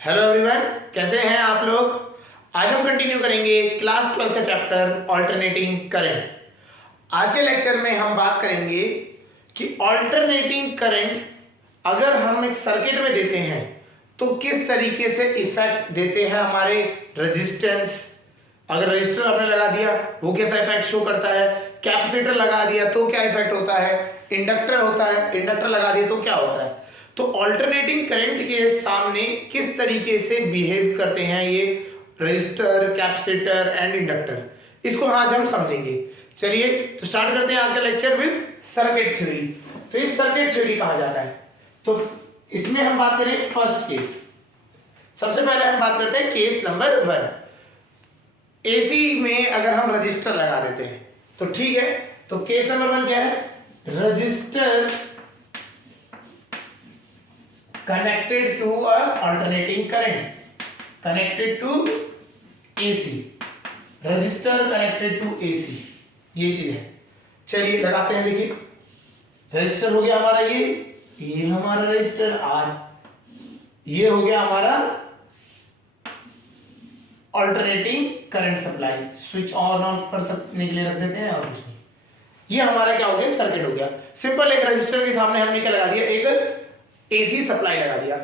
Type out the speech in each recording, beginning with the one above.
Hello everyone, कैसे हैं आप लोग। आज हम कंटिन्यू करेंगे क्लास 12 का चैप्टर ऑल्टरनेटिंग करंट। आज के लेक्चर में हम बात करेंगे कि ऑल्टरनेटिंग करंट अगर हम एक सर्किट में देते हैं तो किस तरीके से इफेक्ट देते हैं हमारे रेजिस्टेंस। अगर रजिस्टर आपने लगा दिया वो कैसा इफेक्ट शो करता है, कैपेसिटर लगा दिया तो क्या इफेक्ट होता है, इंडक्टर होता है, इंडक्टर लगा दिया तो क्या होता है। तो ऑल्टरनेटिंग करंट के सामने किस तरीके से बिहेव करते हैं ये रजिस्टर, कैपेसिटर एंड इंडक्टर, इसको आज हम समझेंगे। चलिए तो स्टार्ट करते हैं आज का लेक्चर विद सर्किट थ्योरी। तो इस सर्किट थ्योरी कहा जाता है। तो इसमें हम बात करें फर्स्ट केस। सबसे पहले हम बात करते हैं केस नंबर 1। एसी में अगर हम रजिस्टर लगा देते हैं तो ठीक है। तो केस नंबर 1 क्या है, resistor connected to a alternating current, connected to AC, resistor connected to AC, ये चीज है। चलिए लगाते हैं। देखिए रजिस्टर हो गया हमारा, ये हमारा रजिस्टर R, ये हो गया हमारा alternating current supply. Switch on off कर सकने के लिए रख देते हैं और कुछ नहीं। ये हमारा क्या हो गया, सर्किट हो गया। सिंपल, एक रजिस्टर के सामने हमने क्या लगा दिया, एक एसी सप्लाई लगा दिया।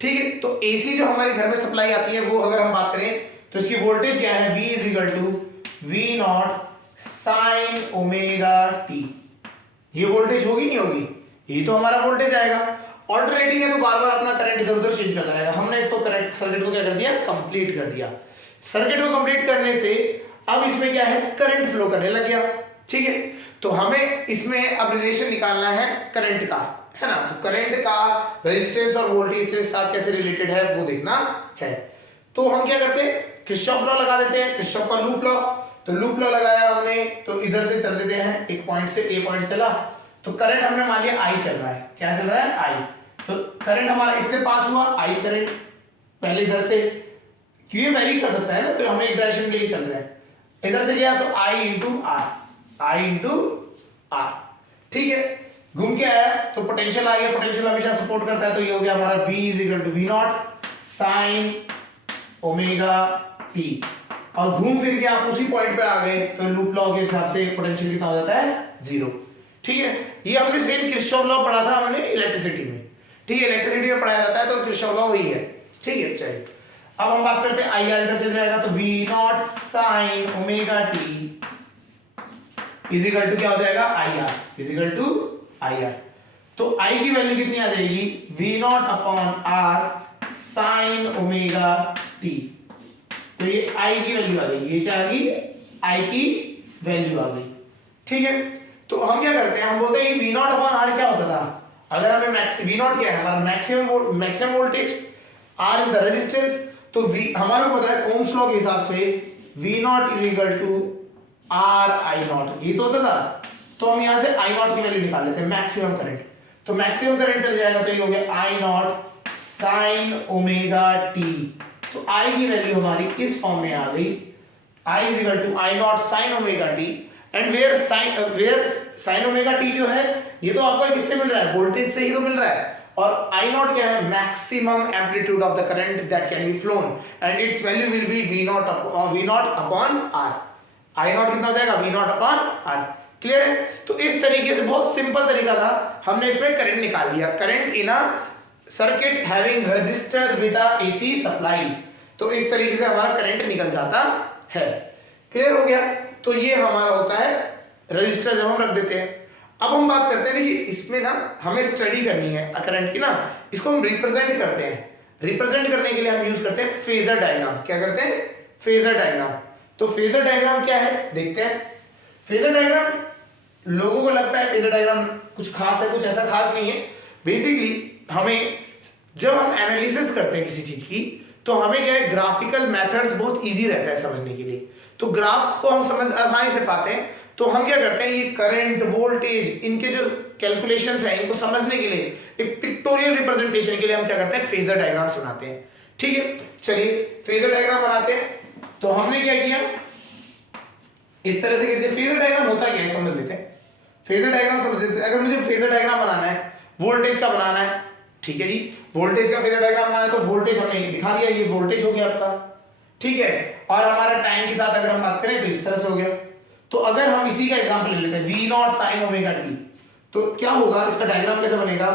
ठीक है। तो एसी जो हमारे घर में सप्लाई आती है वो अगर हम बात करें तो इसकी वोल्टेज क्या है, V is equal to V naught sine omega t. ये वोल्टेज होगी नहीं होगी, ये तो हमारा वोल्टेज आएगा। ऑल्टरनेटिंग है तो बार बार अपना करंट इधर उधर चेंज करता रहेगा। हमने इसको करंट सर्किट को क्या कर दिया, कंप्लीट कर दिया। सर्किट को कंप्लीट करने से अब इसमें क्या है, करंट फ्लो करने लग गया। ठीक है। तो हमें इसमें अब रिलेशन निकालना है करंट का, है ना। तो करंट का रेजिस्टेंस और वोल्टेज के साथ कैसे रिलेटेड है वो देखना है। तो हम क्या करते हैं, किरचॉफ लॉ लगा देते हैं, किरचॉफ का लूप लॉ। तो लूप लॉ लगाया हमने, तो इधर से चल देते हैं, एक पॉइंट से ए पॉइंट चला तो करंट हमने मान लिया आई चल रहा है। क्या चल रहा है, आई। तो करंट हमारा इससे पास हुआ, आई करंट पहले इधर से, क्यों ये वेरी कर सकता है ना, तो हमें एक डायरेक्शन के लिए चल रहा है। इधर से गया तो I into R, I into R. ठीक है। घूम के आया तो पोटेंशियल आ गया, पोटेंशियल हमेशा सपोर्ट करता है। तो ये हो गया हमारा V is equal to V naught sine omega t. और घूम फिर के आप उसी पॉइंट पे आ गए तो लूप लॉ के हिसाब से पोटेंशियल कितना हो जाता है, 0। ठीक है। ये हमने सेम किरचॉफ लॉ पढ़ा था हमने इलेक्ट्रिसिटी में। ठीक है, इलेक्ट्रिसिटी में पढ़ाया जाता है तो किरचॉफ लॉ वही है। ठीक है। चलिए अब हम बात करते हैं आई आर इधर चल जाएगा तो V naught sine omega t is equal to क्या हो जाएगा, I R is equal to I R. तो आई की वैल्यू कितनी आ जाएगी, V naught upon R sine omega t. तो ये आई की वैल्यू आ गई, ये क्या आ गई, आई की वैल्यू आ गई। ठीक है। तो हम क्या करते हैं, हम बोलते हैं V नॉट अपॉन आर क्या होता था, अगर हमें V नॉट क्या है, हमारा maximum voltage, R is the resistance. तो V हमारा पता है ओम्स लॉ के हिसाब से V naught is equal to R I naught, ये तो होता था। तो हम यहां से आई नॉट की वैल्यू निकाल लेते हैं, मैक्सिमम करंट। तो मैक्सिमम करंट चल जाएगा तो ये हो गया I naught sine omega t. तो आई की वैल्यू हमारी इस फॉर्म में आ गई, I is equal to I naught sine omega t. And where sine omega t जो है ये तो आपको किससे मिल रहा है, वोल्टेज से ही तो मिल रहा है। और आई नॉट क्या है, maximum amplitude of the current that can be flown and its value will be V naught upon R. I naught कितना हो जाएगा, V naught upon R. Clear है। तो इस तरीके से बहुत सिंपल तरीका था, हमने इसमें करंट निकाल लिया। Current in a circuit having register with a AC supply. तो इस तरीके से हमारा करंट निकल जाता है। क्लियर हो गया। तो ये हमारा होता है रजिस्टर जब हम रख देते हैं। अब हम बात करते हैं, देखिए इसमें ना हमें स्टडी करनी है करंट की ना, इसको हम रिप्रेजेंट करते हैं। रिप्रेजेंट करने के लिए हम यूज करते हैं फेजर डायग्राम। क्या करते हैं, फेजर डायग्राम। तो फेजर डायग्राम क्या है देखते हैं। फेजर डायग्राम लोगों को लगता है फेजर डायग्राम कुछ खास है, कुछ ऐसा खास नहीं है। बेसिकली हमें जब हम एनालिसिस करते हैं किसी चीज की तो हमें क्या है, ग्राफिकल मेथड्स बहुत इजी रहता है समझने के लिए। तो ग्राफ को हम समझ आसानी से पाते हैं। तो हम क्या करते हैं, ये करंट, वोल्टेज, इनके जो कैलकुलेशंस हैं इनको समझने के लिए एक पिक्टोरियल रिप्रेजेंटेशन के लिए हम क्या करते हैं, फेजर डायग्राम बनाते हैं। ठीक है। चलिए फेजर डायग्राम बनाते हैं। तो हमने क्या किया, इस तरह से कहते हैं फेजर डायग्राम होता क्या है समझ लेते हैं। फेजर डायग्राम समझ लेते हैं। अगर मुझे फेजर डायग्राम बनाना है, वोल्टेज का बनाना है, ठीक है जी, वोल्टेज का फेजर डायग्राम बनाना है तो वोल्टेज हमने दिखा दिया, ये वोल्टेज हो गया आपका, ठीक है। और हमारा टाइम के साथ अगर हम बात करें तो इस तरह से हो गया। तो अगर हम इसी का एग्जांपल ले लेते हैं v naught sine omega t, तो क्या होगा, इसका डायग्राम कैसे बनेगा,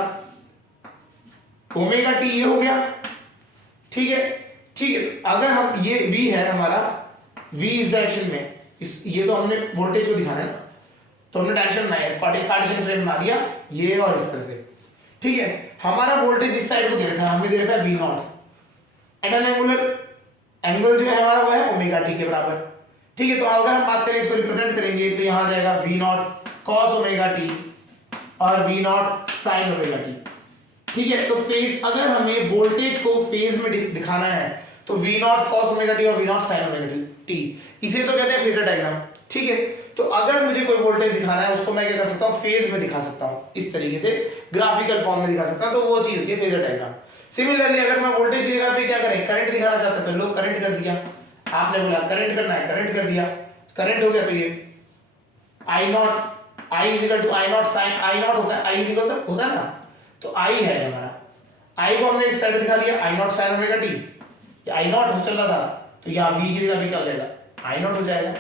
ओमेगा टी ये हो गया, ठीक है, ठीक है। अगर हम ये v है हमारा, v इस डायरेक्शन में, इस ये तो हमने वोल्टेज को दिखाना है ना, तो हमने डायरेक्शन बनाया, कार्टेशियन फ्रेम बना दिया ये और इस तरह से, ठीक है। हमारा वोल्टेज इस साइड को दे रखा है, हमने दे रखा है v not at N angular, angle जो है हमारा वो है ओमेगा टी के बराबर, ठीक है। तो अगर हम बात करें इसको रिप्रेजेंट करेंगे तो यहां आ जाएगा v not cos omega t और v not sin omega t, ठीक है। तो फेज, अगर हमें वोल्टेज को फेज में दिखाना है तो v not cos omega t और v not sin omega T, इसे तो कहते हैं फेजर डायग्राम, ठीक है। तो अगर मुझे कोई वोल्टेज दिखाना है उसको मैं क्या कर सकता हूं, फेज में दिखा सकता हूं, इस तरीके से ग्राफिकल फॉर्म में दिखा सकता हूं, तो वो चीज होती है फेजर डायग्राम। सिमिलरली अगर मैं वोल्टेज की जगह पे क्या करें, करंट दिखाना चाहता तो लोग करंट कर दिया, आपने बोला करंट करना है, करंट कर दिया, करंट हो गया, तो ये I naught, I is equal to I naught sine, I naught होता है I इज इक्वल होता है ना, तो I है हमारा, I को हमने इस साइड दिखा दिया I naught sine omega T, I not हो चल रहा था तो यहाँ V की जगह भी क्या हो जाएगा, I नॉट हो जाएगा,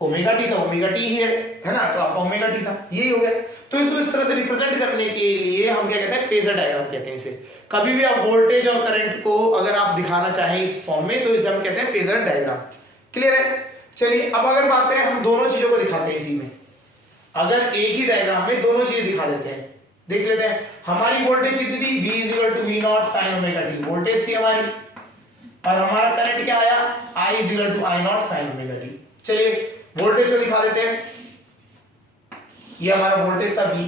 ओमेगा टी तो ओमेगा टी ही है ना, तो आपका ओमेगा टी था, यही हो गया। तो इसको इस तरह से रिप्रेजेंट करने के लिए हम क्या कहते हैं, फेजर डायग्राम कहते हैं इसे। कभी भी आप वोल्टेज और करंट को अगर आप दिखाना चाहें इस फॉर्म में तो इसे हम कहते हैं फेजर डायग्राम, क्लियर है। चलिए अब अगर बात करें, हम दोनों चीजों को दिखाते हैं इसी में, अगर एक ही डायग्राम में दोनों चीजें दिखा देते हैं, देख लेते हैं। हमारी वोल्टेज कितनी थी, v is equal to v naught sine omega t, voltage थी हमारी, और हमारा करंट क्या आया, I is equal to I naught sine omega t. चलिए वोल्टेज को दिखा देते हैं, ये हमारा वोल्टेज था v,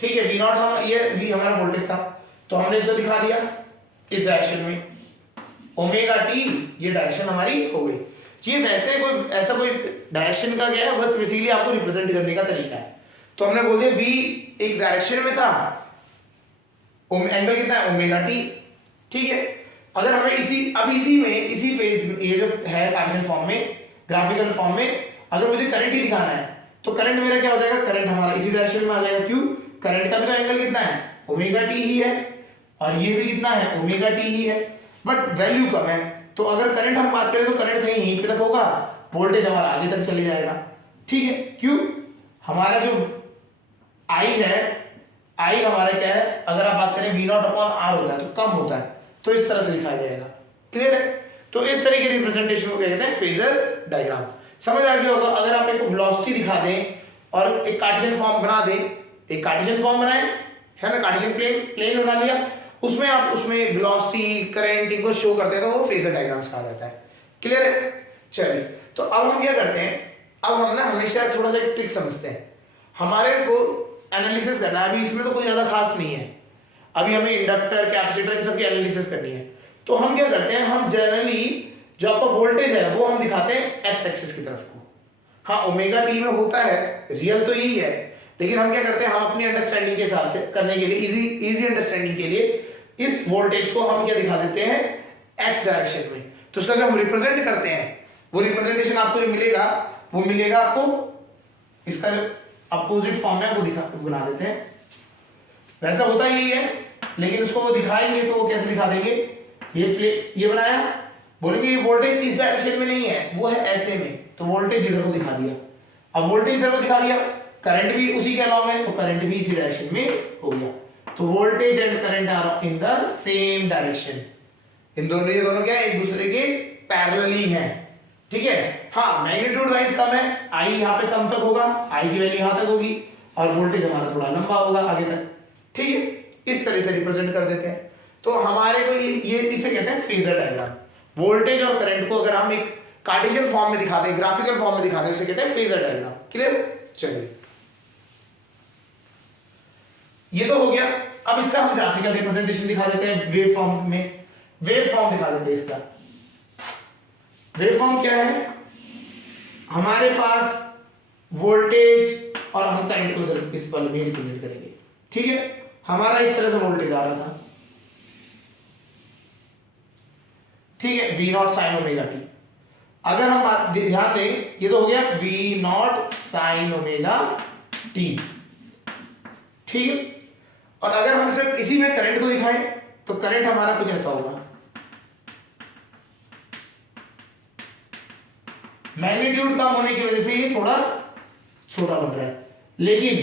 ठीक है, v नॉट हम, ये v हमारा वोल्टेज था, तो हमने इसको दिखा दिया इस डायरेक्शन में, ओमेगा टी ये डायरेक्शन हमारी हो गई। ये वैसे कोई ऐसा कोई डायरेक्शन का क्या है, बस बेसिकली आपको रिप्रेजेंट करने का तरीका है। तो हमने बोल दिया v एक डायरेक्शन में था, एंगल कितना है ओमेगा टी, ठीक है। अगर हमें इसी में इसी फेज, ये जो है कार्टेशियन फॉर्म में, ग्राफिकल फॉर्म में, अगर मुझे करंट ही दिखाना है तो करंट मेरा क्या हो जाएगा, करंट हमारा इसी डायरेक्शन में आ जाएगा, क्यों, करंट का भी तो एंगल कितना है, ओमेगा टी ही है, और ये भी कितना है, ओमेगा टी ही है, बट वैल्यू कम है। तो अगर करंट हम बात करें तो करंट कहीं यहीं पे तक होगा, वोल्टेज हमारा आगे तक चले जाएगा, ठीक है। क्यों, हमारा जो I है, I हमारा क्या है, अगर आप बात करें v नॉट अपॉन r होता है तो कम होता है, तो इस तरह से दिखाया जाएगा, क्लियर है। तो इस तरह के रिप्रेजेंटेशन को क्या कहते हैं, फेजर डायग्राम। समझ आ गया होगा। अगर आप एक वेलोसिटी दिखा दें और एक कार्टेशियन फॉर्म बना दें, एक कार्टेशियन फॉर्म बनाए है ना, कार्टेशियन प्लेन बना लिया, उसमें आप उसमें वेलोसिटी करंट इनको शो करते हैं तो वो फेजर डायग्राम्स कहा जाता है, क्लियर है। चलिए तो अब हम क्या करते हैं, अब हम ना हमेशा थोड़ा सा ट्रिक समझते हैं, हमारे को एनालिसिस करना है। अभी इसमें तो कोई ज्यादा खास नहीं है, अभी हमें इंडक्टर कैपेसिटर इन सब की एनालिसिस करनी है। तो हम क्या करते हैं, हम जनरली जो आपका वोल्टेज है वो हम दिखाते हैं एक्स एक्सिस की तरफ को। हाँ ओमेगा टी में होता है, रियल तो यही है, लेकिन हम क्या करते हैं, हम अपनी अंडरस्टैंडिंग के हिसाब से करने के लिए, इजी अंडरस्टैंडिंग के लिए इस वोल्टेज को हम क्या दिखा देते हैं, एक्स डायरेक्शन में। तो उसका जब हम रिप्रेजेंट करते हैं, वो रिप्रेजेंटेशन आपको जो मिलेगा वो मिलेगा आपको इसका अपोजिट फॉर्म में वो बना देते हैं। वैसा होता यही है, लेकिन उसको वो दिखाएंगे तो वो कैसे दिखा देंगे, ये बनाया, बोलेंगे ये वोल्टेज इस डायरेक्शन में नहीं है, वो है ऐसे में, तो वोल्टेज इधर को दिखा दिया। अब वोल्टेज इधर को दिखा दिया, करंट भी उसी के अलॉन्ग है, तो करंट भी इसी डायरेक्शन में हो गया। तो voltage and current are in the same direction, इन दोनों, ये दोनों क्या है, एक दूसरे के पैरेलली हैं, ठीक है। हाँ मैग्नीट्यूड वाइज कम है, आई यहाँ पे कम तक होगा, आई की वैल्यू यहाँ तक होगी, और वोल्टेज हमारा थोड़ा लंबा होगा आगे तक, ठीक है। इस तरह से रिप्रेजेंट कर देते हैं। तो हमारे को ये इसे कहते हैं फेजर डायग्राम। वोल्टेज और करंट को अगर हम एक कार्टेशियन फॉर्म में दिखाते हैं, ग्राफिकल फॉर्म में दिखाते हैं, उसे कहते हैं फेजर डायग्राम, क्लियर। चलिए ये तो हो गया। अब इसका हम ग्राफिकल रिप्रेजेंटेशन दिखा देते हैं वेव फॉर्म में, वेव फॉर्म दिखा देते हैं इसका। वेव फॉर्म क्या है, हमारे पास वोल्टेज और हम करंट को इधर इस पल में रिप्रेजेंट करेंगे, ठीक है। हमारा इस तरह से वोल्टेज आ रहा था, ठीक है, v naught sine omega T. अगर हम बात ध्यान दें, ये तो हो गया v naught sine omega t, ठीक है। और अगर हम सिर्फ इसी में करंट को दिखाएं तो करंट हमारा कुछ ऐसा होगा, मैग्नीट्यूड कम होने की वजह से ये थोड़ा छोटा बन रहा है, लेकिन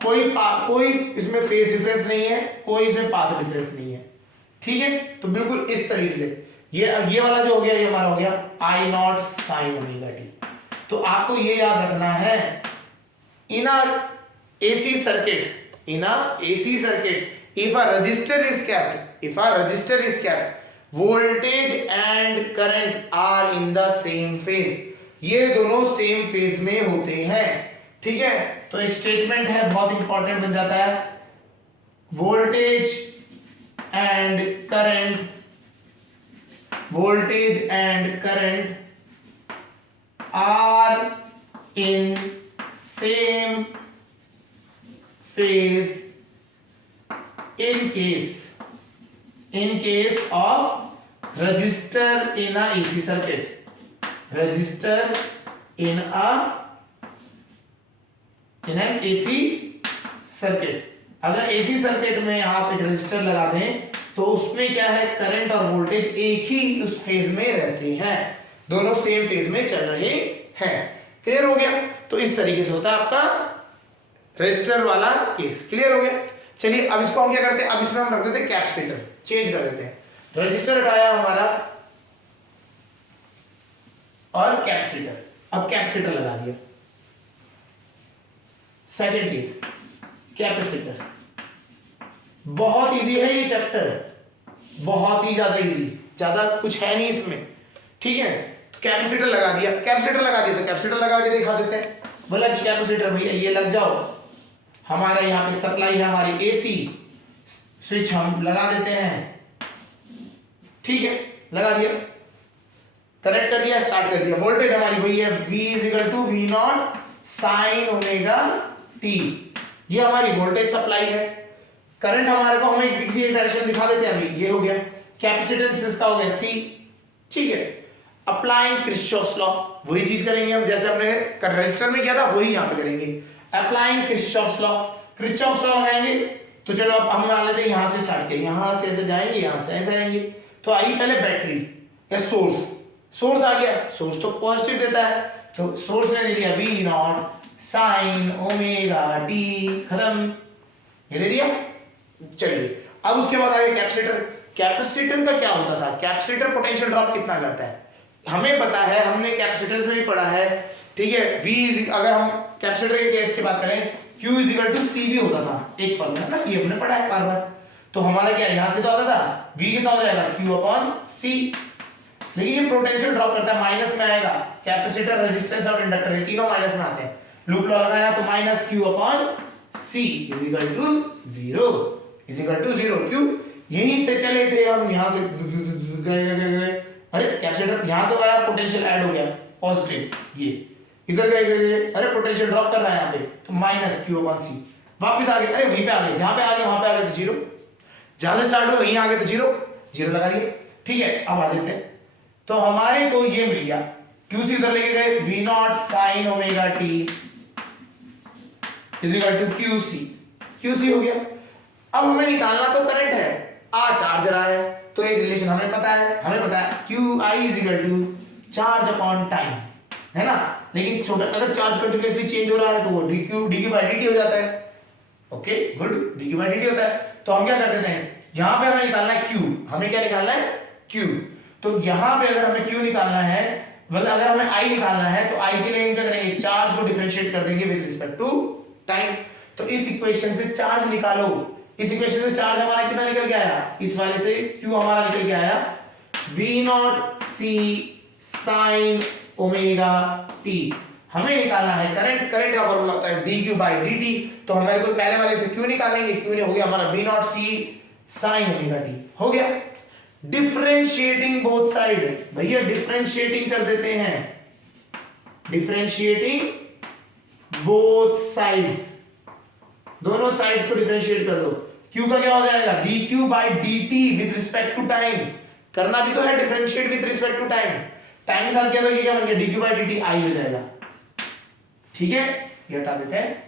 कोई इसमें फेज डिफरेंस नहीं है, कोई इसमें पाथ डिफरेंस नहीं है। ठीक है, तो बिल्कुल इस तरीके से ये वाला जो हो गया, ये हमारा हो गया I naught sine omega t. तो आपको ये याद रखना है, इन अ AC circuit, if a resistor is kept, voltage and current are in the same phase, ये दोनों सेम फेज में होते हैं। ठीक है, तो एक स्टेटमेंट है, बहुत इंपॉर्टेंट बन जाता है, voltage and current are in same phase in case of resistor in a AC circuit, in an AC circuit। अगर AC सर्किट में आप एक रजिस्टर लगा दें तो उसमें क्या है, करंट और वोल्टेज एक ही उस फेज में रहते हैं, दोनों सेम फेज में चल रहे हैं। क्लियर हो गया? तो इस तरीके से होता है आपका रजिस्टर वाला केस। क्लियर हो गया? चलिए अब इसको हम क्या करते हैं, अब इसमें हम रख देते हैं कैपेसिटर, चेंज कर देते हैं, रजिस्टर हटाया हमारा और कैपेसिटर, अब कैपेसिटर लगा दिया। सेकंड केस कैपेसिटर, बहुत इजी है ये चैप्टर, बहुत ही ज्यादा इजी, ज्यादा कुछ है नहीं इसमें। ठीक है, तो कैपेसिटर लगा दिया तो कैपेसिटर लगा के दिखा देते हैं। बोला कि कैपेसिटर भैया ये लग जाओ, हमारा यहाँ पे सप्लाई है हमारी AC, स्विच हम लगा देते हैं। ठीक है, लगा दिया, कनेक्ट कर दिया, स्टार्ट कर दिया। वोल्टेज हमारी वही है, V = V0 sin omega t, ये हमारी वोल्टेज सप्लाई है। करंट हमारे को हमें किसी एक डायरेक्शन दिखा देते हैं, अभी ये हो गया। कैपेसिटेंस इसका हो गया C। ठीक है, अप्लाइंग किरचॉफ्स लॉ, वही चीज करेंगे हम जैसे हमने रजिस्टर में किया था, वही यहाँ पे करेंगे। अप्लाइंग किरचॉफ्स लॉ लगाएंगे। तो चलो अब हम मान लेते हैं यहाँ से स्टार्ट किया, यहाँ से ऐसे जाएंगे, यहाँ से ऐसे आएंगे। तो आइए पहले बैटरी या सोर्स आ गया, सोर्स तो पॉजिटिव देता है, तो सोर्स ने दे दिया V0 sin ओमेगा t, खत्म, ये दे दिया। चलिए अब उसके बाद आगे कैपेसिटर का क्या होता था, कैपेसिटर पोटेंशियल ड्रॉप कितना करता है हमें पता है, हमने कैपेसिटर में भी पढ़ा है। ठीक है, V अगर हम कैपेसिटर के केस की बात करें, Q = C भी होता था, एक फॉर्मूला ना, ये हमने पढ़ा है बार बार। तो हमारा क्या यहां से तो आता था, V कितना हो जाएगा, Q/C। लेकिन ये पोटेंशियल ड्रॉप करता है, माइनस में आएगा। कैपेसिटर, रेजिस्टेंस और इंडक्टर, ये तीनों माइनस में आते हैं। लूप लॉ लगाया तो -Q/C = 0 क्यों, यहीं से चले थे हम, यहां से गए, अरे कैपेसिटर यहां तो आया, पोटेंशियल ऐड हो गया पॉजिटिव, ये इधर गए, अरे पोटेंशियल ड्रॉप कर रहा है यहाँ पे, तो -Q/C। वापस आ गए, अरे वहीं पे आ गए, जहां पे आ गए वहां पे आ गए तो 0, जहां से स्टार्ट हो वहीं आ गए तो 0 लगा दिए। ठीक है, अब आ देते हैं, तो हमारे को ये मिल गया, QC उधर लेके गए, V0 sin omega t QC हो गया। अब हमें निकालना तो करंट है, चार्ज रहा है, तो एक रिलेशन हमें पता है QI = चार्ज अपॉन टाइम, है ना। लेकिन छोटा, अगर चार्ज कंटिन्यूअसली चेंज हो रहा है तो वो dQ/dt हो जाता है। ओके गुड, dQ/dt होता है। तो हम क्या कर देते हैं, यहां पे हमें निकालना है Q, हमें क्या निकालना है Q। तो यहां पे अगर हमें Q निकालना है, मतलब अगर हमें I निकालना है, तो I के लिए हम क्या करेंगे, चार्ज को डिफरेंशिएट कर देंगे विद रिस्पेक्ट टू टाइम। तो इस इक्वेशन से चार्ज निकालो, इस इक्वेशन से चार्ज हमारा कितना निकल के आया, इस वाले से Q हमारा निकल के आया V0 C sin omega t। हमें निकालना है करंट का फॉर्मूला होता है dQ/dt। तो हमारे को पहले वाले से Q निकालेंगे, Q ने हो गया हमारा V0 C sin omega t, हो गया। डिफरेंशिएटिंग बोथ साइड, भैया डिफरेंशिएटिंग कर देते हैं, डिफरेंशिएटिंग बोथ साइड्स, दोनों साइड्स को डिफरेंशिएट कर दो। Q का क्या हो जाएगा, dQ/dt with respect to time, करना भी तो है differentiate with respect to time, time के साथ क्या होगा, क्या बन गया dQ/dt I हो जाएगा। ठीक है, ये हटा देते हैं।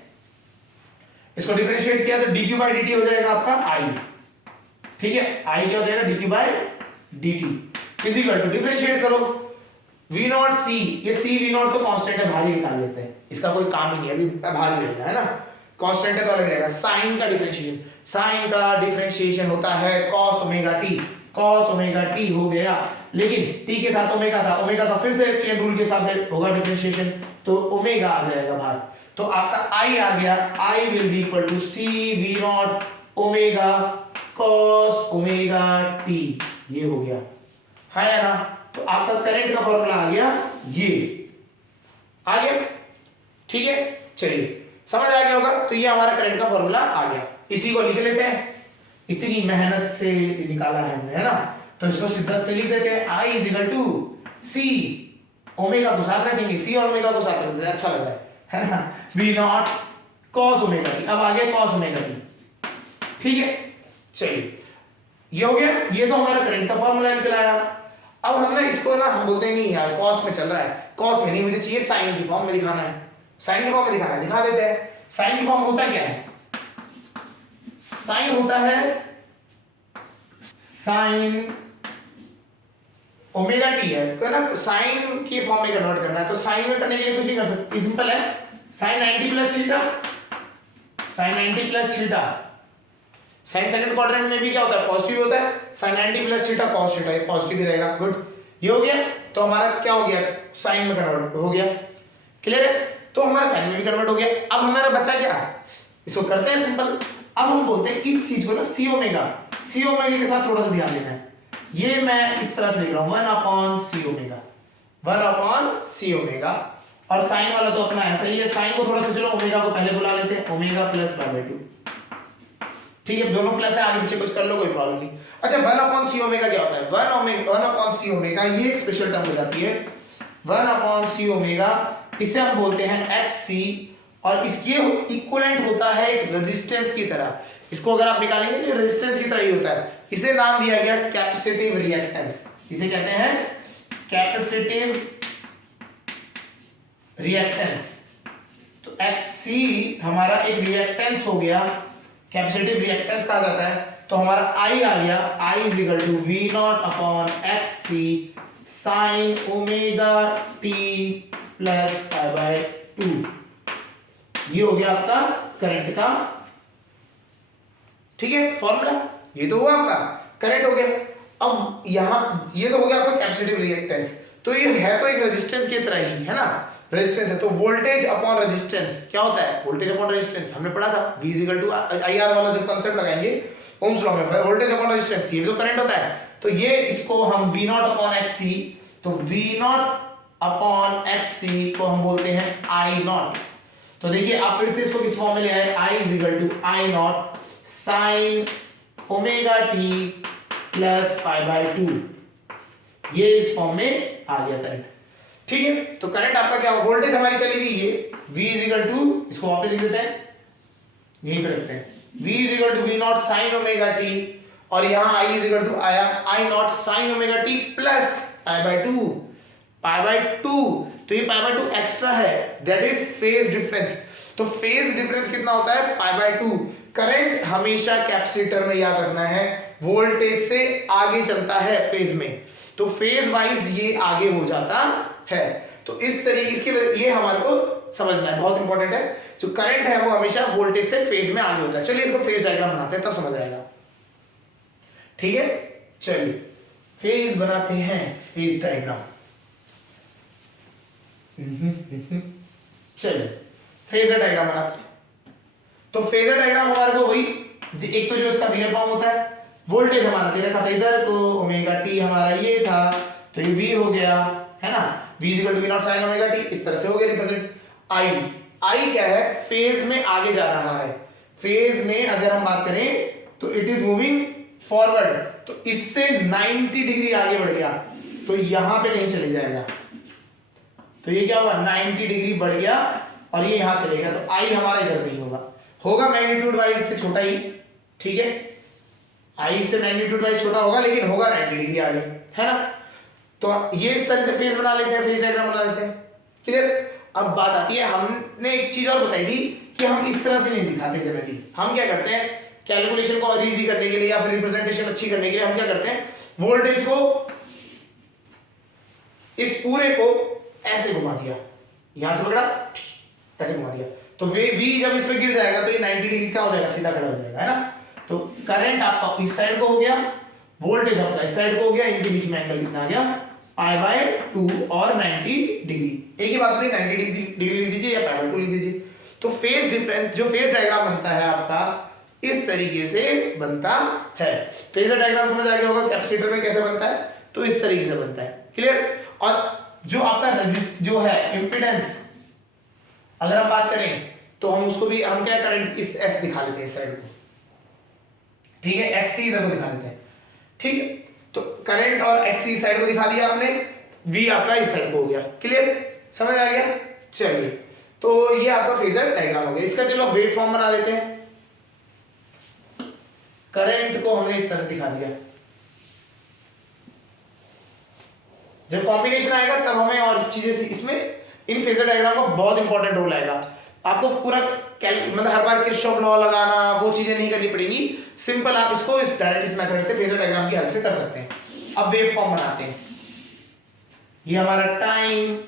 इसको डिफरेंशिएट किया तो dq बाई dt हो जाएगा आपका i, ठीक है, i क्या हो जाएगा dq by dt is equal to differentiate करो v नॉट c, ये c v नॉट तो कांस्टेंट है, बाहर ही निकाल लेते हैं, इसका कोई काम ही नहीं है, अभी बाहर ही रहेगा, है ना, कांस्टेंट है तो अलग रहेगा। साइन का डिफरेंशिएशन, साइन का डिफरेंशिएशन होता है cos omega t, cos omega t हो गया, लेकिन t के साथ ओमेगा था, ओमेगा का फिर से चेन रूल के हिसाब से होगा डिफरेंशिएशन, तो ओमेगा आ जाएगा बाहर, तो आपका i आ गया, i will be equal to c v naught omega cos omega t, ये हो गया, है ना, तो आपका करंट का फॉर्मूला आ गया, ये आ गया, ठीक है, चलिए समझ आ गया होगा, तो ये हमारा करंट का फॉर्मूला आ गया, इसी को लिख लेते हैं, इतनी मेहनत से निकाला है हमने, है ना, तो इसको शिद्दत से लिख देते हैं, I is equal to C, omega को साथ रखेंगे, C और ओमेगा को साथ रखते हैं, अच्छा लग रहा है ना, V not cos omega t, अब आ गया cos ओमेगा t, ठीक है, चलिए ये हो गया, ये तो हमारा करंट का फॉर्मूला निकल आया। अब हम ना इसको ना हम बोलते हैं नहीं यार cos में चल रहा है, cos में नहीं, मुझे चाहिए साइन की फॉर्म में दिखाना है, साइन की फॉर्म में दिखाना है, दिखा देते हैं। साइन की फॉर्म होता क्या है, साइन होता है साइन ओमेगा टी है, तो ना साइन की फॉर्म में कन्वर्ट करना है, तो साइन में करने के लिए कुछ नहीं कर सकते, सिंपल है, sine 90 plus theta, sine 90 plus theta, sine second quadrant में भी क्या होता है, पॉजिटिव होता है, sine 90 plus theta cos theta, ये पॉजिटिव ही रहेगा, गुड, ये हो गया, तो हमारा क्या हो गया, साइन में कन्वर्ट हो गया, क्लियर है, तो हमारा साइन में भी कन्वर्ट हो गया। अब हमारा बचा क्या, इसको करते हैं सिंपल, अब हम बोलते हैं इस चीज को ना सी ओमेगा के साथ थोड़ा सा ध्यान देना है, ये मैं इस तरह से लिख रहा हूं 1 अपॉन सी ओमेगा, और साइन वाला तो अपना ऐसा ही है, साइन को थोड़ा सा चलो ओमेगा को पहले बुला लेते हैं, ओमेगा प्लस पाई बाई 2, ठीक है, दोनों प्लस है, आगे पीछे कुछ कर लो कोई प्रॉब्लम नहीं। अच्छा 1 अपॉन सी ओमेगा क्या होता है, 1 अपॉन सी ओमेगा, ये एक स्पेशल टर्म हो जाती है, 1 अपॉन सी ओमेगा, इसे हम बोलते हैं एक्स सी, और इसके इक्विवेलेंट होता है एक रेजिस्टेंस की तरह, इसको अगर आप निकालेंगे तो रेजिस्टेंस की तरह ही होता है, इसे नाम दिया गया कैपेसिटिव रिएक्टेंस, इसे कहते हैं कैपेसिटिव रिएक्टेंस, तो एक्स सी हमारा एक रिएक्टेंस हो गया, कैपेसिटिव रिएक्टेंस कहा जाता है, तो हमारा I आ गया, I is equal to v naught upon x c sine omega t plus pi by 2, ये हो गया आपका करंट का, ठीक है, फॉर्मूला, ये तो हुआ आपका करंट हो गया। अब यहां ये तो हो गया आपका कैपेसिटिव रिएक्टेंस, तो ये है तो एक रेजिस्टेंस की तरह ही है ना, रेजिस्टेंस है, तो वोल्टेज अपॉन रेजिस्टेंस क्या होता है, वोल्टेज अपॉन रेजिस्टेंस हमने पढ़ा था, V = IR वाला जो कांसेप्ट लगाएंगे ओम्स लॉ में, वोल्टेज अपॉन रेजिस्टेंस, ये तो करंट होता है, तो ये इसको हम V नॉट अपॉन XC, तो V नॉट अपॉन XC को हम बोलते हैं I नॉट, तो देखिए आप फिर से इसको किस फॉर्म में ले आए, I = I naught sine omega t plus pi by 2, ये इस फॉर्म में आ गया करंट, ठीक है, तो करंट आपका क्या, वोल्टेज हमारी चली गई ये V = इसको वापस लिख देते हैं, यहीं पे रखते हैं, V = V naught sine omega t, और यहां I आया I naught sine omega t plus pi by 2, pi by 2, तो ये पाई बाय 2 एक्स्ट्रा है, दैट इज फेज डिफरेंस, तो फेज डिफरेंस कितना होता है, पाई बाय 2, करंट हमेशा कैपेसिटर में याद रखना है वोल्टेज से आगे चलता है फेज में, तो फेज वाइज ये आगे हो जाता है, तो इस तरीके इसकी ये हमारे को समझना है, बहुत इंपॉर्टेंट है, जो करंट है वो हमेशा वोल्टेज से फेज में आगे होता है। चलिए इसको फेज डायग्राम बनाते हैं, तब समझ आएगा, ठीक है, चलिए फेज बनाते हैं, फेज डायग्राम, चलिए फेजर डायग्राम बनाते हैं, तो फेजर डायग्राम हमारे को वही, एक तो जो इसका रियल फॉर्म होता है, वोल्टेज हमारा दे रखा था इधर को, ओमेगा टी हमारा ये था, तो ये V हो गया, है ना, V = V naught sine omega T, इस तरह से हो गया रिप्रेजेंट। I क्या है, फेज में आगे जा रहा है, फेज में अगर हम बात करें तो इट इज मूविंग फॉरवर्ड, तो इससे 90 डिग्री आगे बढ़ गया, तो यहां पे कहीं चले जाएगा, तो ये क्या हुआ 90 डिग्री बढ़ गया, और ये यहां चलेगा, तो I हमारा इधर नहीं होगा मैग्नीट्यूड वाइज से छोटा ही, ठीक है, I से मैग्नीट्यूड वाइज छोटा होगा, लेकिन होगा 90 डिग्री आगे, है ना, तो ये इस तरह से फेज बना लेते हैं, फेज डायग्राम बना लेते हैं, क्लियर। अब बात आती है, हमने एक चीज और बताई थी कि हम इस तरह से नहीं दिखाते जनरली। हम क्या करते हैं, कैलकुलेशन को और इजी करने के लिए या फिर रिप्रेजेंटेशन अच्छी करने के लिए हम क्या करते हैं, वोल्टेज को इस पूरे को ऐसे घुमा दिया, यहां से पकड़ा ऐसे घुमा दिया, तो V जब इसमें गिर जाएगा तो ये 90 डिग्री का हो जाएगा, सीधा खड़ा हो जाएगा, है ना। तो करंट आपका इस साइड को हो गया, वोल्टेज आपका इस साइड को हो गया, इनके बीच में एंगल कितना आ गया, π/2 और 90 डिग्री। एक ही बात नहीं, 90 डिग्री लिख दीजिए या π/2 लिख दीजिए। तो फेज डिफरेंस, जो फेज डायग्राम बनता है आपका इस तरीके से बनता है। फेजर डायग्राम समझ आ गया होगा कैपेसिटर में कैसे बनता है, तो इस तरीके से बनता है, क्लियर। और जो आपका जो है इंपीडेंस, अगर हम बात करें तो हम उसको भी हम क्या करंट इस एक्स दिखा लेते हैं इस साइड को, ठीक है, एक्स इधर को दिखा लेते हैं, ठीक है। तो करंट और एक्स इस साइड को दिखा दिया आपने, वी आपका इस साइड को हो गया, क्लियर, समझ आ गया। चलिए, तो ये आपका फेजर डायग्राम हो गया। इसका चलो वेव फॉर्म बना देते हैं। करंट को हमने इस तरह से दिखा दिया, जब कॉम्बिनेशन आएगा तब हमें और चीजें इसमें इन फेजर डायग्राम का बहुत इंपॉर्टेंट रोल आएगा। आपको पूरा मतलब हर बार किरचॉफ लॉ लगाना वो चीजें नहीं करनी पड़ेगी, सिंपल आप इसको इस डायरेक्ट इस मेथड से फेजर डायग्राम की हेल्प से कर सकते हैं। अब वेव फॉर्म बनाते हैं। ये हमारा टाइम,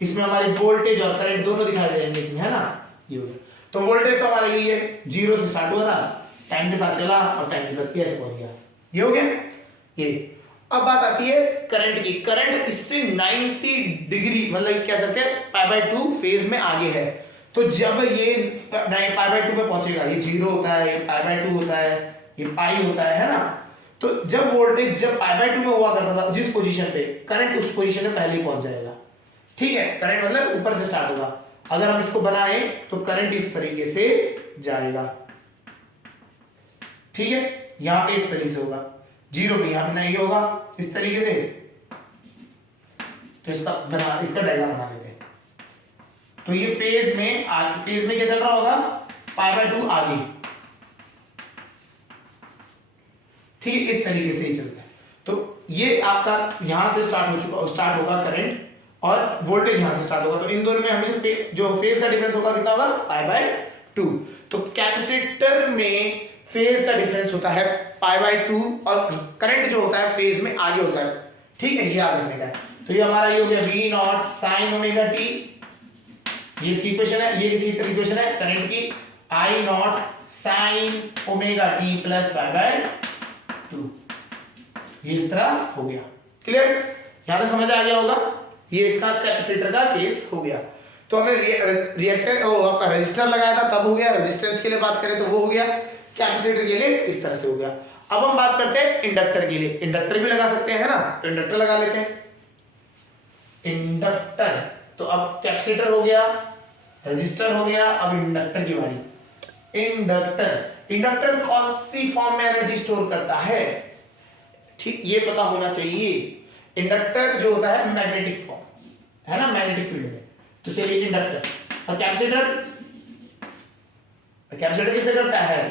इसमें हमारी वोल्टेज और करंट दोनों दिखाई दे जाएंगे इसमें, है ना। ये हो गया, तो वोल्टेज तो हमारा यही है, 0 से स्टार्ट हो रहा, टाइम के साथ चला और टाइम के साथ ऐसे पहुंच गया, ये हो गया ये। अब बात आती है करंट की। करंट इससे 90 डिग्री मतलब कह सकते हैं π/2 फेज में आगे है। तो जब ये π/2 में पहुंचेगा, ये 0 होता है, ये π/2 होता है, ये पाई होता है ना। तो जब वोल्टेज जब π/2 में हुआ करता था जिस पोजीशन पे, करंट उस पोजीशन में पहले ही पहुंच जाएगा, ठीक है। करंट मतलब ऊपर से स्टार्ट होगा। अगर हम इसको बनाए तो करंट इस तरीके से जाएगा, ठीक है, यहां पे इस तरीके से होगा, 0 पे यहां पे नहीं होगा, इस तरीके से। तो इसका डायग्राम बना लेते हैं। तो ये फेज में क्या चल रहा होगा, π/2 आगे, ठीक है, इस तरीके से ही चलता है। तो ये आपका यहां से स्टार्ट होगा करंट, और वोल्टेज यहां से स्टार्ट होगा। तो इन दोनों में हमेशा जो फेज का डिफरेंस होगा कितना होगा, π/2। तो कैपेसिटर में फेज का डिफरेंस होता है π/2, और करंट जो होता है फेज में आगे होता है, ठीक है, ये याद रखने का है। तो ये हमारा ये हो गया V0 sin ωt, ये इसकी इक्वेशन है, ये इसकी इक्वेशन है करंट की, I0 sin ωt प्लस π/2। ये इस तरह हो गया, क्लियर, यहां तक समझ आ गया होगा। ये इसका कैपेसिटर का केस हो गया। तो हमने रिएक्टर आपका रेजिस्टर लगाया था तब हो गया, रेजिस्टेंस के लिए बात करें तो वो हो गया, कैपेसिटर के लिए इस तरह से हो गया। अब हम बात करते हैं इंडक्टर के लिए। इंडक्टर भी लगा सकते हैं ना, तो इंडक्टर लगा लेते हैं। इंडक्टर, तो अब कैपेसिटर हो गया, रेजिस्टर हो गया, अब इंडक्टर की बारी। इंडक्टर कौन सी फॉर्म में एनर्जी स्टोर करता है, ठीक, ये पता होना चाहिए। इंडक्टर जो होता है मैग्नेटिक फॉर्म, है ना, मैग्नेटिक फील्ड में। तो चलिए इंडक्टर, और कैपेसिटर किससे करता है,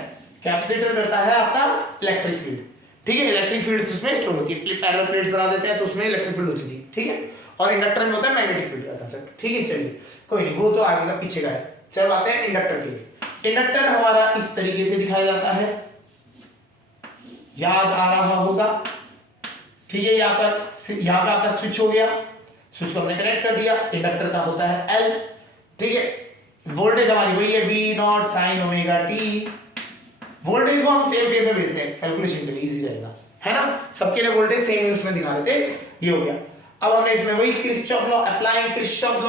कैपेसिटर करता है आपका इलेक्ट्रिक फील्ड, ठीक है, इलेक्ट्रिक फील्ड उसमें स्टोर होती है। पैरेलल प्लेट्स बना देते हैं तो उसमें इलेक्ट्रिक फील्ड होती थी, ठीक है, और इंडक्टर में होता है मैग्नेटिक फील्ड का कांसेप्ट, ठीक है। चलिए कोई नहीं, वो तो आगे का पीछे का है। चलो आते हैं इंडक्टर के लिए। इंडक्टर हमारा इस तरीके से दिखाया जाता है, याद आ रहा होगा, ठीक है। यहाँ पे आपका स्विच हो गया, स्विच को हमने कनेक्ट कर दिया, इंडक्टर का होता है L, ठीक है। वोल्टेज हमारी वही है V0 sin ωt। वोल्टेज को हम सेम फेज में भेजते हैं कैलकुलेशन के लिए, इजी रहेगा, है ना, सबके लिए वोल्टेज सेम उसमें दिखा देते, ये हो गया। अब हमने इसमें वही Kirchhoff law applying, Kirchhoff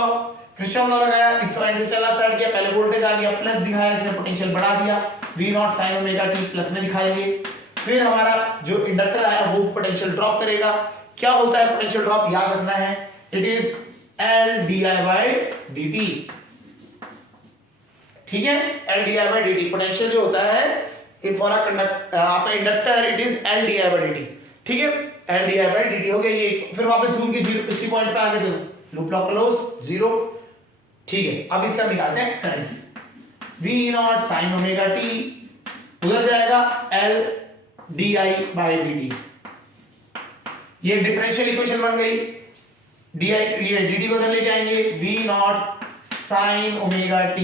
law लगाया, इस साइड से चला स्टार्ट किया, पहले वोल्टेज आ गया, प्लस दिखाया, इसने पोटेंशियल बढ़ा दिया, V0 sin ωt प्लस में दिखाएंगे। फिर हमारा जो इंडक्टर आया वो पोटेंशियल ड्रॉप करेगा। क्या होता है पोटेंशियल ड्रॉप, याद रखना है, इट इज LdI/dt, ठीक है, LdI/dt। पोटेंशियल जो होता है फॉर आपका इंडक्टर इट इज LdI/dt, ठीक है, LdI/dt हो गया ये। फिर वापस लूप के 0 इसी पॉइंट पे आ गए, तो लूप लॉक क्लोज 0, ठीक है। अब इससे हम निकालते हैं करंट, V0 sin ωt उधर जाएगा LdI/dt, ये डिफरेंशियल इक्वेशन बन गई। dt को उधर लेके आएंगे, V0 sin ωt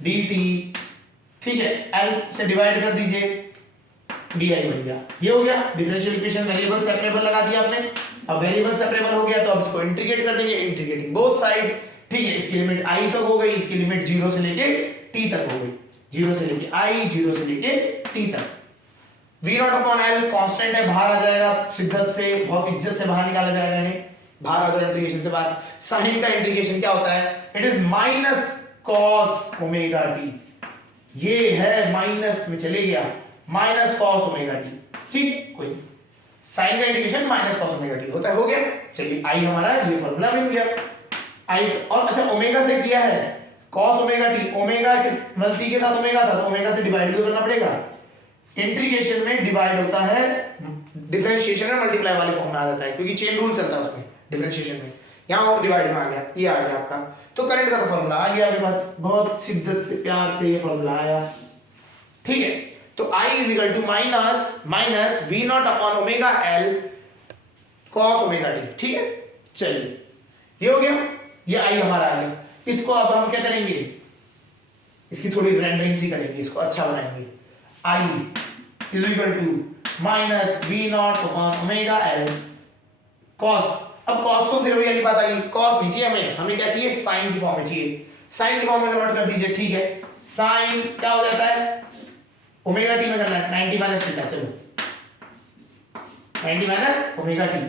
dt, ठीक है, L से डिवाइड कर दीजिए, di बन गया। ये हो गया डिफरेंशियल इक्वेशन, वेरिएबल सेपरेबल लगा दिया आपने। अब वेरिएबल सेपरेबल हो गया तो अब इसको इंटीग्रेट कर देंगे, इंटीग्रेटिंग बोथ साइड, ठीक है। इसकी लिमिट i तक हो गई, इसकी लिमिट 0 से लेके t तक हो गई, 0 से लेके i, 0 से लेके t तक। v0 अपॉन l कांस्टेंट है, बाहर आ जाएगा शिद्दत से, बहुत इज्जत से बाहर निकाला जाएगा इन्हें, बाहर आ जाएगा इंटीग्रेशन से बाहर। साइन का इंटीग्रेशन क्या होता है, it is minus cos omega t, ये है माइनस में चले गया, माइनस कॉस ओमेगा टी, ठीक, कोई साइन का integration minus cos omega T होता है, हो गया। चलिए आई हमारा ये फॉर्मूला मिल गया आई। और अच्छा ओमेगा से किया है कॉस ओमेगा टी, ओमेगा किस टी के साथ ओमेगा था तो ओमेगा से डिवाइड भी करना पड़ेगा। इंटीग्रेशन में डिवाइड होता है, डिफरेंशिएशन में मल्टीप्लाई वाले फॉर्म में आ जाता है, क्योंकि चेन रूल चलता है उसमें डिफरेंशिएशन में, यहाँ डिवाइड में आ गया, ये आ गया आपका। तो करंट का तो फॉर्मूला आ गया आपके पास, बहुत शिद्दत से प्यार से ये फॉर्मूला आया, ठीक है। तो I is equal to minus v naught upon omega L cos omega t, ठीक है। चलिए ये हो गया, ये I हमारा आ गया। इसको अब हम क्या करेंगे, इसकी थोड़ी रेंडरिंग सी करेंगे, इसको अच्छा बनाएंगे। I is equal to minus v naught upon omega L cos, अब कॉस को फिर वही वाली बात आई, कॉस नहीं चाहिए हमें क्या चाहिए, साइन की फॉर्म में चाहिए, साइन की फॉर्म में कन्वर्ट कर दीजिए, ठीक है। साइन क्या हो जाता है, ओमेगा टी में करना है 90 माइनस थीटा, चलो 90 माइनस ओमेगा टी।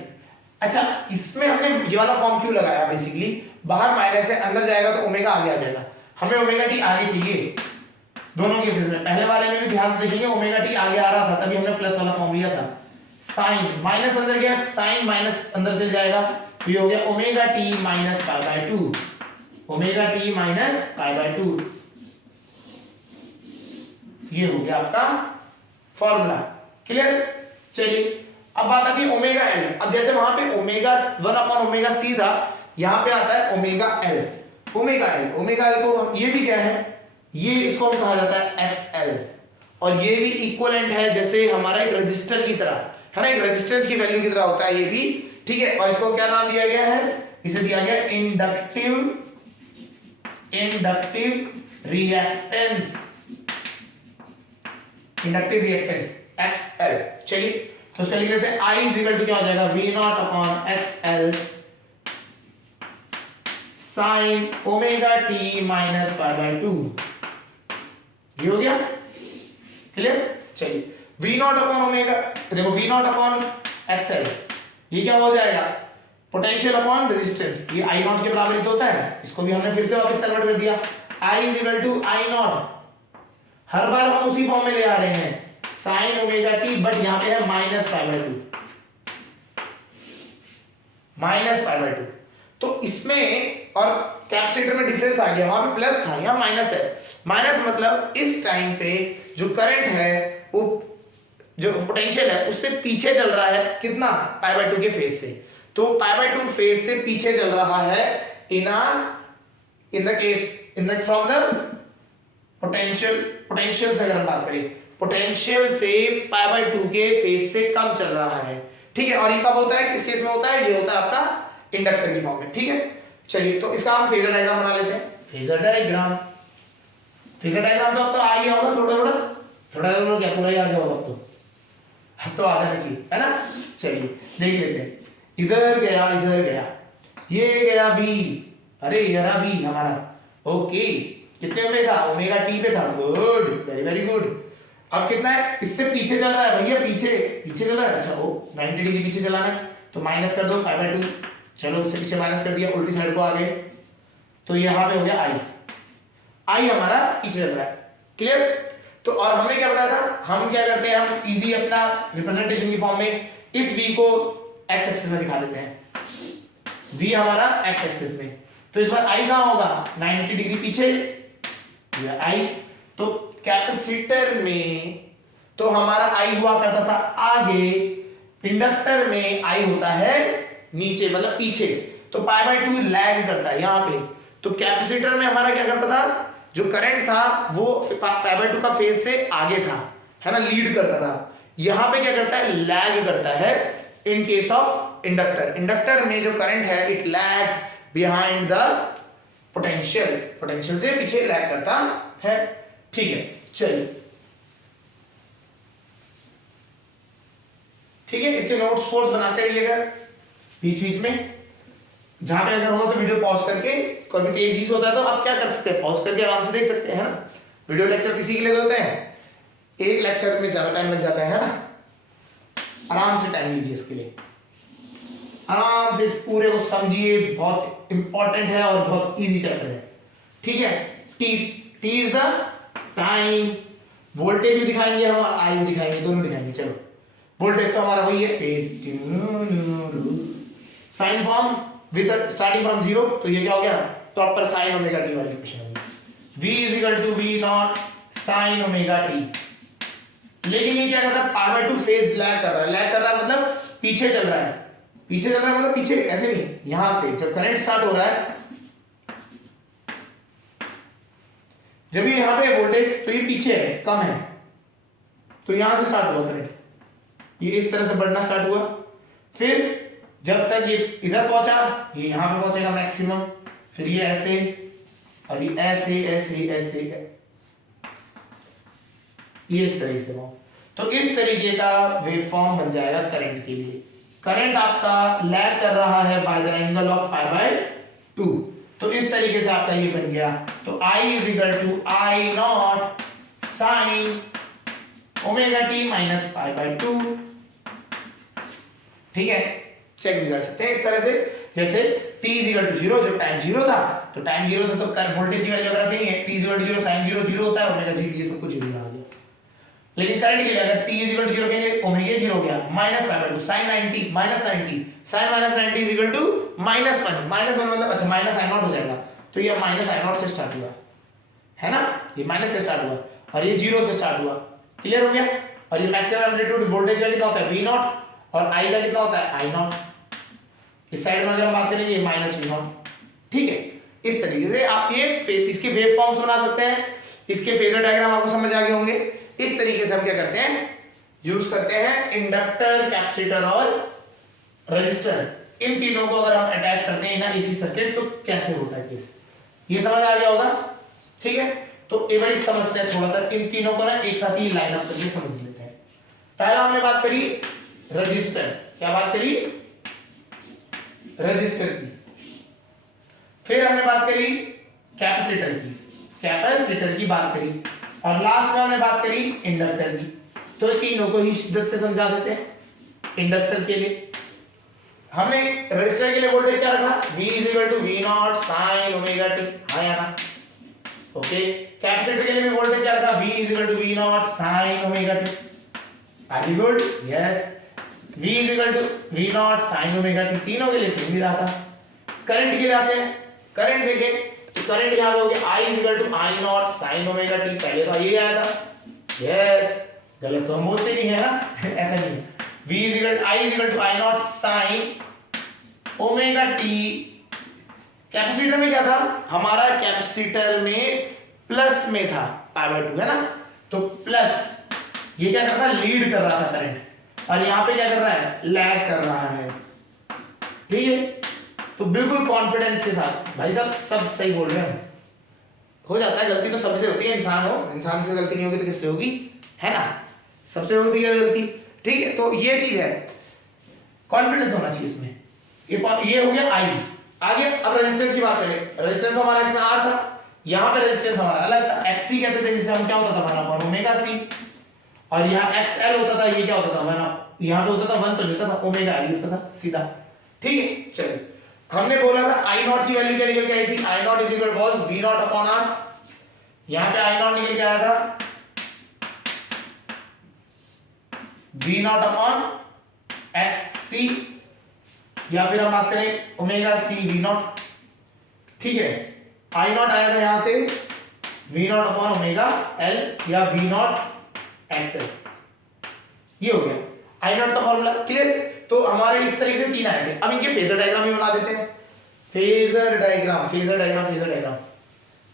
अच्छा इसमें हमने ये वाला फॉर्म क्यों लगाया, बेसिकली बाहर माइनस है, अंदर जाएगा तो ओमेगा आगे आ जाएगा, हमें ओमेगा टी आगे चाहिए दोनों केसेस में। पहले वाले में भी ध्यान से देखेंगे ओमेगा टी आगे आ रहा था, तभी हमने प्लस वाला फॉर्म लिया था। साइन माइनस अंदर गया, साइन माइनस अंदर चल जाएगा, तो ये हो गया omega t minus pi by 2, omega t minus pi by 2, ये हो गया आपका फॉर्मूला, क्लियर। चलिए अब बात आती है ओमेगा एल। अब जैसे वहां पे ओमेगा 1 अपॉन ओमेगा सी था, यहां पे आता है omega L, omega L, omega L को ये भी क्या है, ये इसको हम कहा जाता है एक्सएल, और ये भी इक्विवेलेंट है जैसे हमारा एक रजिस्टर की तरह है ना, एक रेजिस्टेंस की वैल्यू की तरह होता है ये भी, ठीक है। और इसको क्या नाम दिया गया है, इसे दिया गया inductive reactance, inductive reactance XL। चलिए तो उसका लिख लेते हैं I इज इक्वल टू क्या हो जाएगा, V naught upon XL sign omega t minus pi by 2, ये हो गया, क्लियर। चलिए V नॉट अपॉन ओमेगा, देखो V नॉट अपॉन XL ये क्या हो जाएगा, पोटेंशियल अपॉन रेजिस्टेंस, ये I नॉट के बराबर तो होता है, इसको भी हमने फिर से वापस कन्वर्ट कर दिया, I is equal to I naught, हर बार हम उसी फॉर्म में ले आ रहे हैं साइन ओमेगा टी, बट यहां पे है minus pi by 2, minus pi by 2। तो इसमें और कैपेसिटर में डिफरेंस आ गया, वहां पे प्लस था यहां माइनस है, माइनस मतलब इस टाइम पे जो करंट है वो जो पोटेंशियल है उससे पीछे चल रहा है, कितना, पाई बाय 2 के फेज से, तो पाई बाय 2 फेज से पीछे चल रहा है in the case from the potential से अगर हम बात करें, पोटेंशियल से पाई बाय 2 के फेज से कम चल रहा है, ठीक है। और ये कब होता है, किस केस में होता है, ये होता है आपका इंडक्टर की फॉर्म में, ठीक है। चलिए तो इसका हम फेजर डायग्राम बना लेते हैं, फेजर डायग्राम तो अब तो आ गया होगा, थोड़ा क्या पूरा ही आ गया होगा, अब तो आ जाना चाहिए, है ना। चलिए देख लेते हैं, इधर गया ये गया बी, अरे ये रहा बी हमारा, ओके, कितने पे था, ओमेगा टी पे था, गुड, वेरी गुड। अब कितना है, इससे पीछे चल रहा है भैया, पीछे चल रहा है, अच्छा ओ 90 डिग्री पीछे चलाना है, तो माइनस कर दो पाई बाय 2, चलो उससे पीछे माइनस कर दिया, उल्टी साइड को आ गए, तो यहाँ पे हो गया आई हमारा पीछे चल रहा है, क्लियर। तो और हमने क्या बताया था, हम क्या करते हैं, हम इजी अपना रिप्रेजेंटेशन की फॉर्म में इस v को x एक्सिस में दिखा देते हैं, v हमारा x एक्सिस में, तो इस बार i कहां होगा, 90 डिग्री पीछे, ये i, तो कैपेसिटर में तो हमारा i हुआ करता था आगे, इंडक्टर में i होता है नीचे मतलब पीछे, तो पाई बाय 2 लैग करता है यहां पे, तो कैपेसिटर में हमारा क्या करता था, जो करंट था वो पाई बाय 2 का फेज से आगे था, है ना, लीड करता था, यहां पे क्या करता है, लैग करता है इन केस ऑफ इंडक्टर में जो करंट है it lags behind the potential से पीछे लैग करता है। ठीक है, चलिए ठीक है, इसके नोट्स फोर्स बनाते रहिएगा बीच बीच में। जहां पे अगर होगा तो वीडियो पॉज करके, कभी तेजी से होता है तो आप क्या कर सकते हैं, पॉज करके आराम से देख सकते हैं, है ना। वीडियो लेक्चर इसी के लिए होते हैं, एक लेक्चर में ज्यादा टाइम लग जाता है ना। आराम से टाइम लीजिए इसके लिए, आराम से इस पूरे को समझिए, बहुत इंपॉर्टेंट है और बहुत इजी चैप्टर है। ठीक है, T is the time, voltage भी दिखाएंगे हम और आई भी दिखाएंगे, दोनों दिखाएंगे। चलो, वोल्टेज तो हमारा वही है, phase sine form with starting from 0, तो ये क्या हो गया, प्रॉपर साइन ओमेगा टी वाली इक्वेशन होगी, v is equal to v naught sine omega t. लेकिन ये क्या कर रहा है, पाई बाय 2 फेज लैग कर रहा है, लैग कर रहा है मतलब पीछे चल रहा है, पीछे चल रहा है मतलब पीछे ऐसे नहीं, यहां से जब करंट स्टार्ट हो रहा है, जब ये यहां पे वोल्टेज, तो ये पीछे है, कम है, तो यहां से स्टार्ट हुआ करंट, ये इस तरह से बढ़ना स्टार्ट हुआ, फिर जब तक ये इधर पहुंचा, ये यहां पे पहुंचेगा मैक्सिमम, फिर ये ऐसे और ये ऐसे ऐसे ऐसे, ये इस तरीके से हो, तो इस तरीके का वेवफॉर्म बन जाएगा करंट के लिए। करंट आपका लैग कर रहा है by the angle of pi by 2, तो इस तरीके से आपका ये बन गया। तो I is equal to I naught sine omega t minus pi by 2। ठीक है, चेक भी कर सकते हैं इस तरह से, जैसे t इज इक्वल टू 0, जब टाइम 0 था, तो टाइम 0 था तो वोल्टेज की वैल्यू अगर रखेंगे t is equal to 0 sin 0 0 होता है, ओमेगा 0 ये सब कुछ 0 आ गया। लेकिन करंट के लिए अगर t इज इक्वल टू 0 कहेंगे, ओमेगा 0 हो गया, minus pi by 2 sin 90 minus 90 sin minus 90 is equal to -1, -1 मतलब अच्छा माइनस i नॉट हो जाएगा, तो ये माइनस i नॉट से स्टार्ट हुआ है ना, ये माइनस से स्टार्ट हुआ और ये 0 से स्टार्ट हुआ, क्लियर हो गया। और ये मैक्सिमम एम्पलीट्यूड वोल्टेज का कितना होता है, v नॉट, और i का कितना होता है, i नॉट। इस साइड में अगर हम बात करेंगे माइनस v नॉट। ठीक है, इस तरीके से आप ये इसके वेव फॉर्म्स बना सकते हैं, इसके फेजर डायग्राम आपको समझ आ गए होंगे। इस तरीके से हम क्या करते हैं, यूज करते हैं इंडक्टर, कैपेसिटर और रेजिस्टर, इन तीनों को अगर हम अटैच करते हैं ना एसी सर्किट, तो कैसे होता है केस, ये समझ आ गया होगा। ठीक है, तो एक बार समझते हैं थोड़ा सा, इन तीनों को ना एक साथ ही लाइन अप करके समझ लेते हैं। पहला हमने बात करी रेजिस्टर, क्या बात करी, रेजिस्टर की, फिर हमने बात करी कैपेसिटर की, कैपेसिटर की बात करी, और लास्ट में हमने बात करी इंडक्टर की। तो तीनों को ही शिद्दत से समझा देते हैं। इंडक्टर के लिए हमने रेजिस्टर के लिए वोल्टेज क्या रखा, v is equal to v naught sine omega t, हाँ या ना, ओके। कैपेसिटर के लिए भी वोल्टेज क्या रखा, v is equal to v naught sine omega t, are you good, yes. v is equal to v naught sine omega t, तीनों के लिए सेम ही रहा था। करंट के लिए आते हैं, करंट देखें तो करंट यहां पे हो गया i is equal to I naught sine omega t, पहले तो ये आया था, यस, गलत तो हम बोलते नहीं है ना ऐसा नहीं, v is equal i is equal to I naught sine omega t. Capacitor में क्या था हमारा, कैपेसिटर में प्लस में था, पाई बाय 2 है ना, तो प्लस, ये क्या कर रहा है, लीड कर रहा था करंट, और यहां पे क्या कर रहा है, लैग कर रहा है। ठीक है, तो बिल्कुल कॉन्फिडेंस के साथ, भाई साहब सब सही बोल रहे हैं, हो जाता है गलती तो सबसे होती है, इंसान हो, इंसान से गलती नहीं होगी तो किससे होगी, है ना, सबसे होती है गलती। ठीक है, तो ये चीज है, कॉन्फिडेंस होना चाहिए इसमें। ये हो गया आई। आगे अब रेजिस्टेंस की बात करें, रेजिस्टेंस हमारा इसमें आर था, यहां पे रेजिस्टेंस हमारा अलग था, एक्ससी कहते थे, जिससे हम क्या होता था, हमारा ओमेगा सी, और यहाँ एक्सएल होता था, ये क्या होता था हमारा, यहाँ पे होता था 1 तो लेता था, ओमेगा एल होता था सीधा। ठीक है, चलिए हमने बोला था आई नॉट की वैल्यू क्या निकल के आई थी, I naught is equal was V naught upon R, यहां पे आई नॉट निकल के आया था V naught upon x C, या फिर हम बात करें ओमेगा सी वी नॉट। ठीक है, आई नॉट आया था यहां से V naught upon omega L या वी नॉट एक्स एल, ये हो गया आई नॉट का फॉर्मूला, क्लियर। तो हमारे इस तरीके से 3 आए थे। अब इनके फेजर डायग्राम भी बना देते हैं, phasor diagram, phasor diagram, phasor diagram.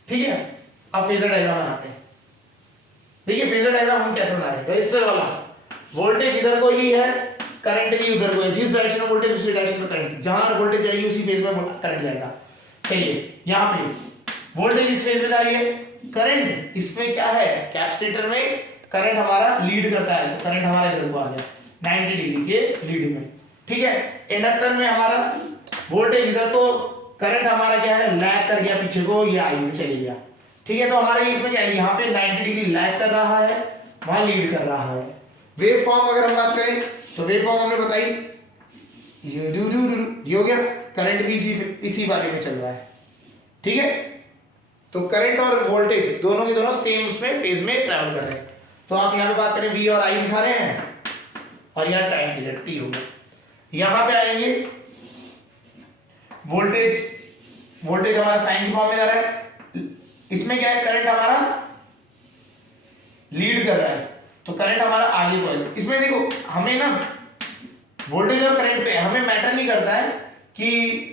ठीक है, अब फेजर डायग्राम बनाते हैं। देखिए फेजर डायग्राम हम कैसे बना रहे हैं, रजिस्टर वाला वोल्टेज इधर को ही है, करंट भी उधर को है, जिस डायरेक्शन में वोल्टेज उसी डायरेक्शन में करंट, जहां वोल्टेज जाएगी उसी फेज में करंट जाएगा। चलिए यहां पे वोल्टेज इस फेज में जा रही है, करंट इसमें क्या है, कैपेसिटर में करंट हमारा लीड करता है, तो करंट हमारा इधर को आ गया 90 डिग्री के लीड में, ठीक है। इंडक्टर में हमारा वोल्टेज इधर, तो करंट हमारा क्या है, लैग कर गया पीछे को, ये आई में चली गया, ठीक है। तो हमारे इसमें क्या है, यहाँ पे 90 डिग्री लैग कर रहा है, वहां लीड कर रहा है। वेव फॉर्म अगर हम बात करें तो वेव फॉर्म हमने बताई, ये हो गया, करंट भी इसी वाले में चल रहा है, ठीक है। तो करंट और वोल्टेज दोनों के दोनों सेम उसमें फेज में ट्रैवल कर रहे हैं। तो आप यहाँ पे बात करें V और I दिखा रहे हैं, और यहाँ टाइम पीरियड T होगा। यहाँ पे आएंगे वोल्टेज, वोल्टेज हमारा साइन की फॉर्म में जा रहा है, इसमें क्या है, करंट हमारा लीड कर रहा है, तो करंट हमारा आगे को है। इसमें देखो हमें ना वोल्टेज और करंट पे हमें मैटर नहीं करता है कि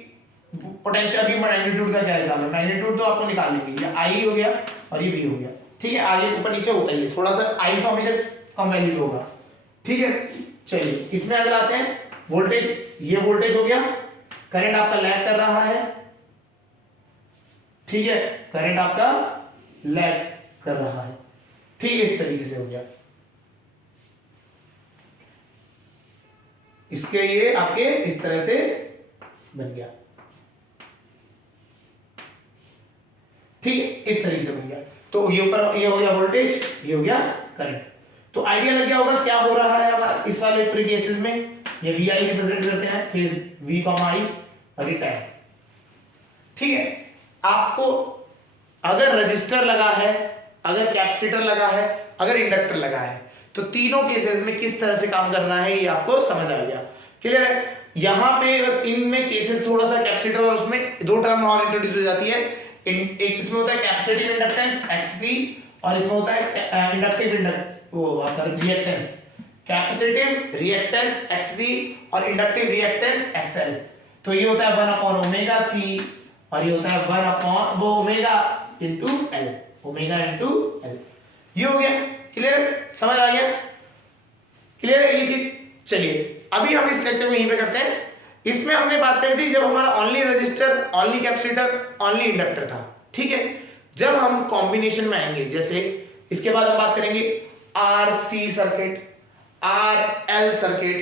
पोटेंशियल अभी मैग्नीट्यूड का क्या हिसाब है, मैग्नीट्यूड तो आपको निकाल लेंगे, ये I हो गया और ये V हो गया, ठीक है। आगे ऊपर नीचे होता ही है, थोड़ा सा I तो हमेशा कम वैल्यू होगा, ठीक है। चलिए इसमें अगर आते हैं, वोल्टेज, ये वोल्टेज हो गया, करंट आपका लैग कर रहा है, ठीक है, करंट आपका लैग कर रहा है, ठीक है, इस तरीके से हो गया। इसके ये आपके इस तरह से बन गया, ठीक है, इस तरीके से बन गया। तो ये ऊपर ये हो गया वोल्टेज, ये हो गया करंट। तो आइडिया लग गया होगा क्या हो रहा है हमारा इस वाले पूरे केसेस में। ये VI रिप्रेजेंट करते हैं, फेज V, I और ये टाइम, ठीक है। आपको अगर रजिस्टर लगा है, अगर कैपेसिटर लगा है, अगर इंडक्टर लगा है, तो तीनों केसेस में किस तरह से काम करना है ये आपको समझ आ गया, क्लियर है। यहां पे बस इनमें केसेस थोड़ा सा कैपेसिटर और उसमें दो टर्म और इंट्रोड्यूस हो जाती है। एक इसमें होता है कैपेसिटिव इंडक्टेंस XC, और इसमें होता है inductive reactance, capacitive reactance XC और इंडक्टिव रिएक्टेंस XL। तो ये होता है 1/ωc और ये होता है 1 वो omega into L, omega into L। ये हो गया, क्लियर, समझ आ गया, क्लियर है ये चीज। चलिए अभी हम इस लेक्चर में यहीं पे करते हैं। इसमें हमने बात करी थी जब हमारा only register, only capacitor, only inductor था, ठीक है। जब हम कॉम्बिनेशन में आएंगे, जैसे इसके बाद हम बात करेंगे RC circuit, RL circuit,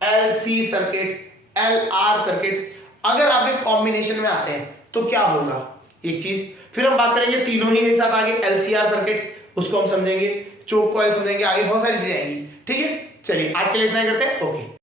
LC circuit, LR circuit. अगर आप एक कॉम्बिनेशन में आते हैं तो क्या होगा एक चीज, फिर हम बात करेंगे तीनों ही एक साथ आगे LCR सर्किट, उसको हम समझेंगे, चोक कॉइल समझेंगे, आगे बहुत सारी चीजें आएंगी, ठीक है। चलिए आज के लिए इतना ही करते हैं, ओके।